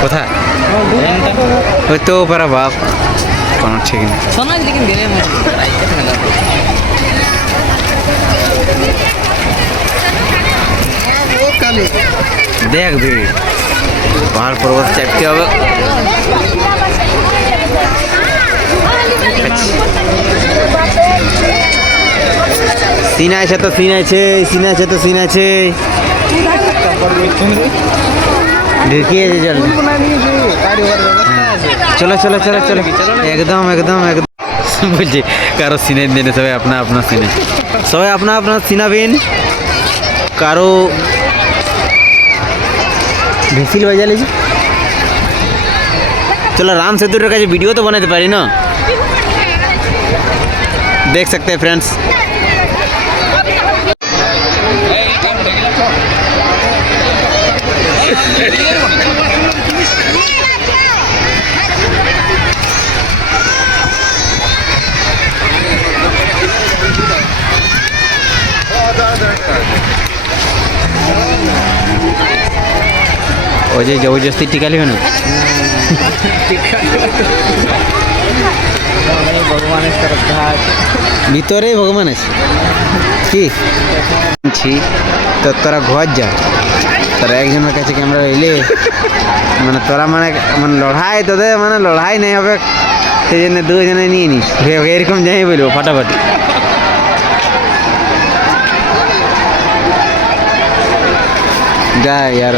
কোথায় ওই তো পারা বাপ কোনো ঠিক নেই দেখ তুই পাহাড় পর্বত চাপতে হবে সিন আছে তো সিন আছে সিন আছে তো সিন আছে ঢুকিয়ে চল চলো চলো চলো চলো একদম একদম একদম বলছি কারো সিনে দিনে সবাই আপনা আপনা সিনে সবাই আপনা আপনা সিনাবেন কারো ভিসিল বাজা লেছি चलो राम सेतु का वीडियो तो बनाते पारी ना देख सकते हैं फ्रेंड्स ओजे जबरदस्ती टीका लियो ना ভগবানের শ্রদ্ধা আছে ভিতরে ভগবান আছে কি তো তোরা ঘর যা তোরা একজনের কাছে ক্যামেরা এলে মানে তোরা মানে মানে লড়াই তোদের মানে লড়াই নেই হবে সেই জন্য দুজনে নিয়ে নিস এরকম যাই বলবো ফাটাফাটি যা यार